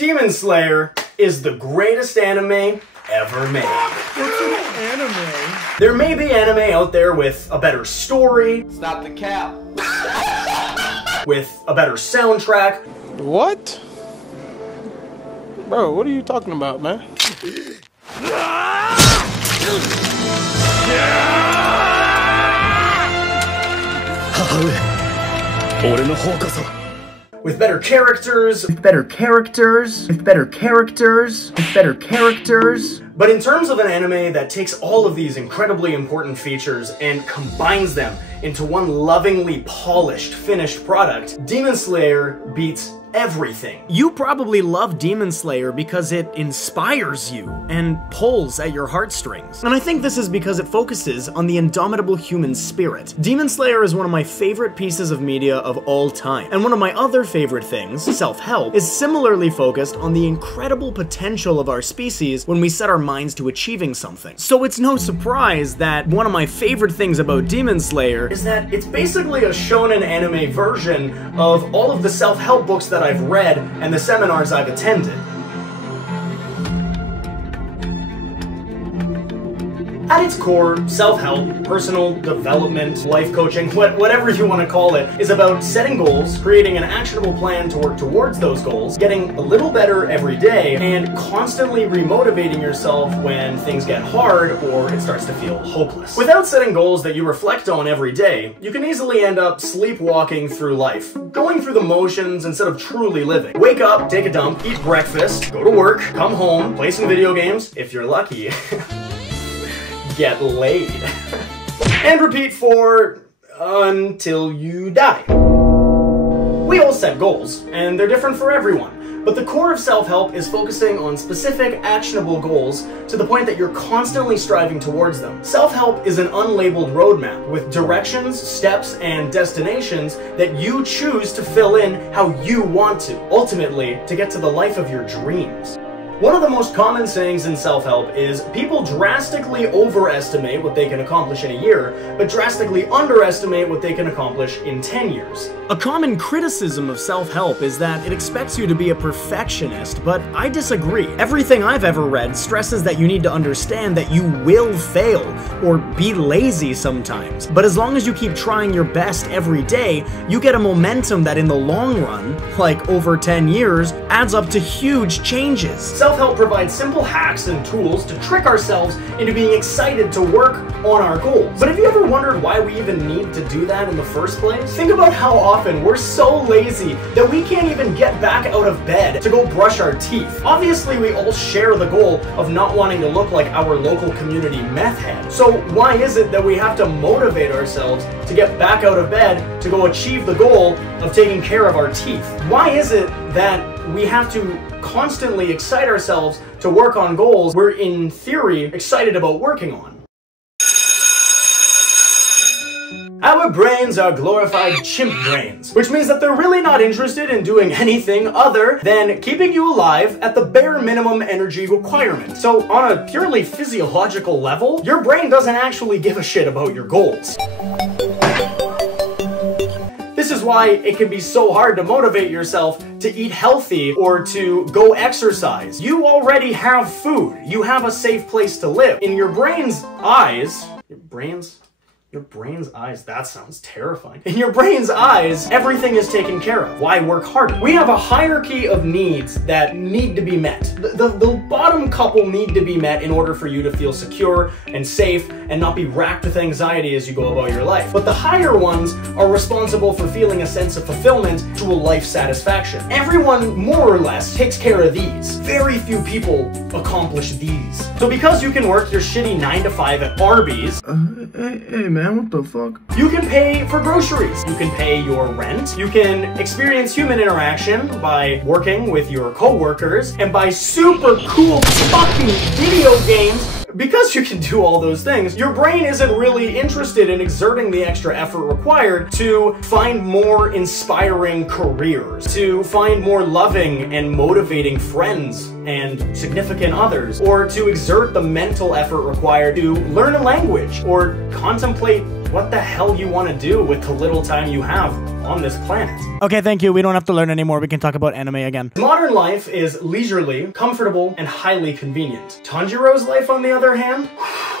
Demon Slayer is the greatest anime ever made. What's an anime? There may be anime out there with a better story. Stop the cap. With a better soundtrack. What? Bro, what are you talking about, man? With better characters. But in terms of an anime that takes all of these incredibly important features and combines them into one lovingly polished, finished product, Demon Slayer beats everything. You probably love Demon Slayer because it inspires you and pulls at your heartstrings. And I think this is because it focuses on the indomitable human spirit. Demon Slayer is one of my favorite pieces of media of all time. And one of my other favorite things, SelfHelp, is similarly focused on the incredible potential of our species when we set our minds to achieving something. So it's no surprise that one of my favorite things about Demon Slayer is that it's basically a shonen anime version of all of the self-help books that I've read and the seminars I've attended. At its core, self-help, personal development, life coaching, whatever you want to call it, is about setting goals, creating an actionable plan to work towards those goals, getting a little better every day, and constantly remotivating yourself when things get hard or it starts to feel hopeless. Without setting goals that you reflect on every day, you can easily end up sleepwalking through life, going through the motions instead of truly living. Wake up, take a dump, eat breakfast, go to work, come home, play some video games, if you're lucky. Get laid. And repeat for until you die. We all set goals, and they're different for everyone, but the core of self-help is focusing on specific, actionable goals to the point that you're constantly striving towards them. Self-help is an unlabeled roadmap with directions, steps, and destinations that you choose to fill in how you want to, ultimately to get to the life of your dreams. One of the most common sayings in self-help is people drastically overestimate what they can accomplish in a year, but drastically underestimate what they can accomplish in 10 years. A common criticism of self-help is that it expects you to be a perfectionist, but I disagree. Everything I've ever read stresses that you need to understand that you will fail, or be lazy sometimes. But as long as you keep trying your best every day, you get a momentum that in the long run, like over 10 years, adds up to huge changes. Self-help provides simple hacks and tools to trick ourselves into being excited to work on our goals. But have you ever wondered why we even need to do that in the first place? Think about how often we're so lazy that we can't even get back out of bed to go brush our teeth. Obviously, we all share the goal of not wanting to look like our local community meth head. So why is it that we have to motivate ourselves to get back out of bed to go achieve the goal of taking care of our teeth? Why is it that we have to constantly excite ourselves to work on goals we're in theory excited about working on? Our brains are glorified chimp brains, which means that they're really not interested in doing anything other than keeping you alive at the bare minimum energy requirement. So on a purely physiological level, your brain doesn't actually give a shit about your goals. This is why it can be so hard to motivate yourself to eat healthy or to go exercise. You already have food. You have a safe place to live. In your brain's eyes, your brain's eyes, that sounds terrifying. In your brain's eyes, everything is taken care of. Why work harder? We have a hierarchy of needs that need to be met. The bottom couple need to be met in order for you to feel secure and safe and not be racked with anxiety as you go about your life. But the higher ones are responsible for feeling a sense of fulfillment to a life satisfaction. Everyone, more or less, takes care of these. Very few people accomplish these. So because you can work your shitty 9 to 5 at Arby's, Hey man, what the fuck? you can pay for groceries, you can pay your rent, you can experience human interaction by working with your coworkers, and by super cool fucking video games. Because you can do all those things, your brain isn't really interested in exerting the extra effort required to find more inspiring careers, to find more loving and motivating friends and significant others, or to exert the mental effort required to learn a language or contemplate what the hell you want to do with the little time you have on this planet. Okay, thank you. We don't have to learn anymore. We can talk about anime again. Modern life is leisurely, comfortable, and highly convenient. Tanjiro's life, on the other hand?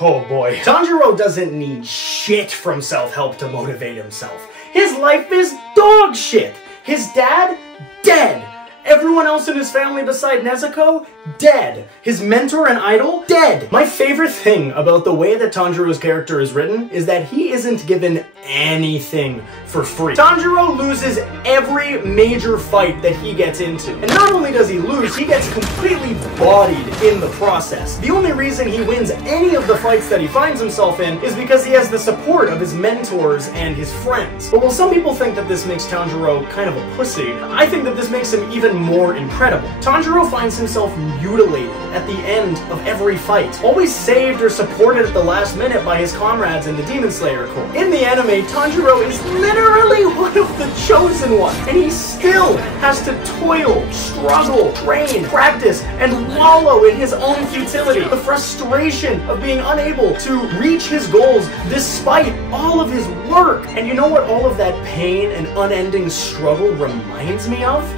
Oh boy. Tanjiro doesn't need shit from self-help to motivate himself. His life is dog shit. His dad, dead. Everyone else in his family beside Nezuko, dead. His mentor and idol, dead. My favorite thing about the way that Tanjiro's character is written is that he isn't given anything for free. Tanjiro loses every major fight that he gets into. And not only does he lose, he gets completely bodied in the process. The only reason he wins any of the fights that he finds himself in is because he has the support of his mentors and his friends. But while some people think that this makes Tanjiro kind of a pussy, I think that this makes him even more incredible. Tanjiro finds himself mutilated at the end of every fight, always saved or supported at the last minute by his comrades in the Demon Slayer Corps. In the anime, Tanjiro is literally one of the chosen ones, and he still has to toil, struggle, train, practice, and wallow in his own futility. The frustration of being unable to reach his goals despite all of his work. And you know what all of that pain and unending struggle reminds me of?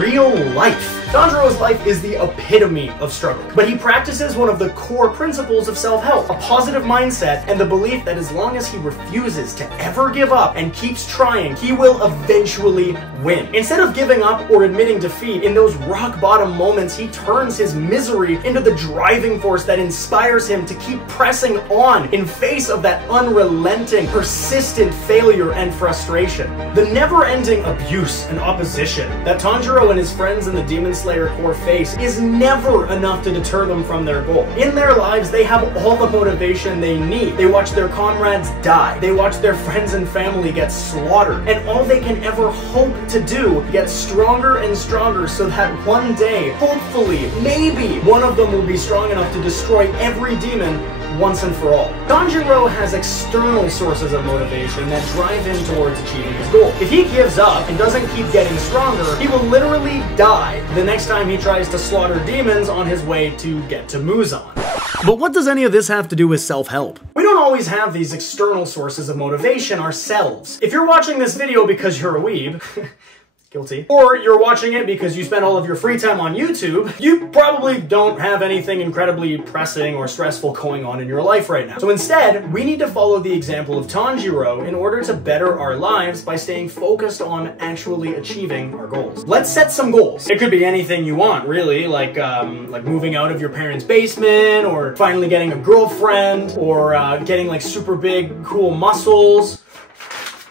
Real life. Tanjiro's life is the epitome of struggle, but he practices one of the core principles of self-help, a positive mindset and the belief that as long as he refuses to ever give up and keeps trying, he will eventually win. Instead of giving up or admitting defeat, in those rock-bottom moments, he turns his misery into the driving force that inspires him to keep pressing on in face of that unrelenting, persistent failure and frustration. The never-ending abuse and opposition that Tanjiro and his friends in the Demon Slayer Corps face is never enough to deter them from their goal. In their lives, they have all the motivation they need. They watch their comrades die. They watch their friends and family get slaughtered. And all they can ever hope to do is get stronger and stronger so that one day, hopefully, maybe, one of them will be strong enough to destroy every demon once and for all. Tanjiro has external sources of motivation that drive him towards achieving his goal. If he gives up and doesn't keep getting stronger, he will literally die the next time he tries to slaughter demons on his way to get to Muzan. But what does any of this have to do with self-help? We don't always have these external sources of motivation ourselves. If you're watching this video because you're a weeb, guilty. Or you're watching it because you spend all of your free time on YouTube, you probably don't have anything incredibly pressing or stressful going on in your life right now. So instead, we need to follow the example of Tanjiro in order to better our lives by staying focused on actually achieving our goals. Let's set some goals. It could be anything you want, really, like moving out of your parents' basement, or finally getting a girlfriend, or getting like super big, cool muscles.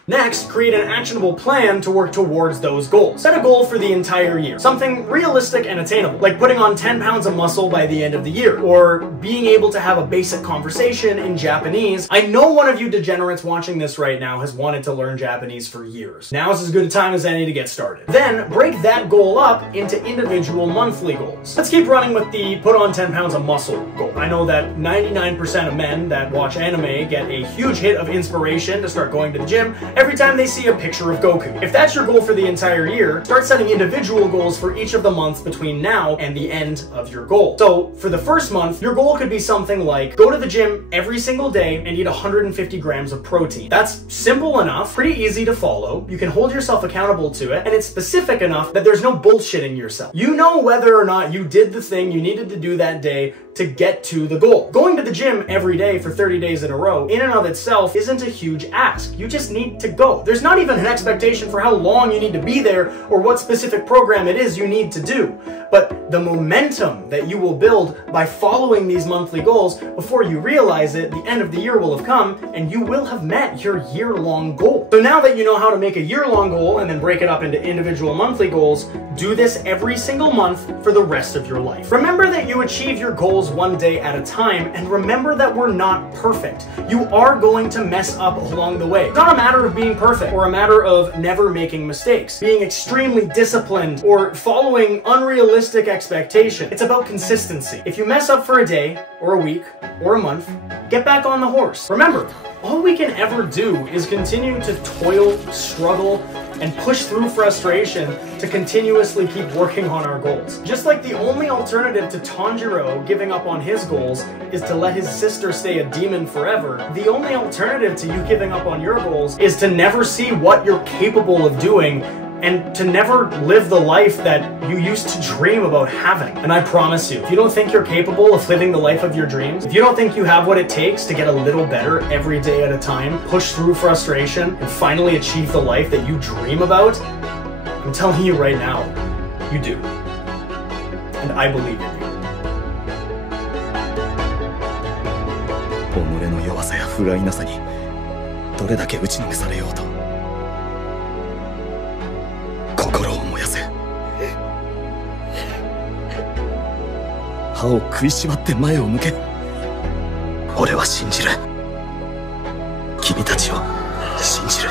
Next, create an actionable plan to work towards those goals. Set a goal for the entire year. Something realistic and attainable, like putting on 10 pounds of muscle by the end of the year, or being able to have a basic conversation in Japanese. I know one of you degenerates watching this right now has wanted to learn Japanese for years. Now's as good a time as any to get started. Then, break that goal up into individual monthly goals. Let's keep running with the put on 10 pounds of muscle goal. I know that 99% of men that watch anime get a huge hit of inspiration to start going to the gym every time they see a picture of Goku. If that's your goal for the entire year, start setting individual goals for each of the months between now and the end of your goal. So for the first month, your goal could be something like go to the gym every single day and eat 150 grams of protein. That's simple enough, pretty easy to follow. You can hold yourself accountable to it, and it's specific enough that there's no bullshitting yourself. You know whether or not you did the thing you needed to do that day to get to the goal. Going to the gym every day for 30 days in a row, in and of itself, isn't a huge ask. You just need to go. There's not even an expectation for how long you need to be there or what specific program it is you need to do. But the momentum that you will build by following these monthly goals, before you realize it, the end of the year will have come and you will have met your year-long goal. So now that you know how to make a year-long goal and then break it up into individual monthly goals, do this every single month for the rest of your life. Remember that you achieve your goals one day at a time, and remember that we're not perfect. You are going to mess up along the way. It's not a matter of being perfect or a matter of never making mistakes, being extremely disciplined, or following unrealistic expectations. It's about consistency. If you mess up for a day, or a week, or a month, get back on the horse. Remember, all we can ever do is continue to toil, struggle, and push through frustration to continuously keep working on our goals. Just like the only alternative to Tanjiro giving up on his goals is to let his sister stay a demon forever, the only alternative to you giving up on your goals is to never see what you're capable of doing and to never live the life that you used to dream about having. And I promise you, if you don't think you're capable of living the life of your dreams, if you don't think you have what it takes to get a little better every day at a time, push through frustration, and finally achieve the life that you dream about, I'm telling you right now, you do. And I believe in you. 己の弱さや不甲斐なさにどれだけ打ちのめされようと心を燃やせ歯を食いしばって前を向け俺は信じる君たちを信じる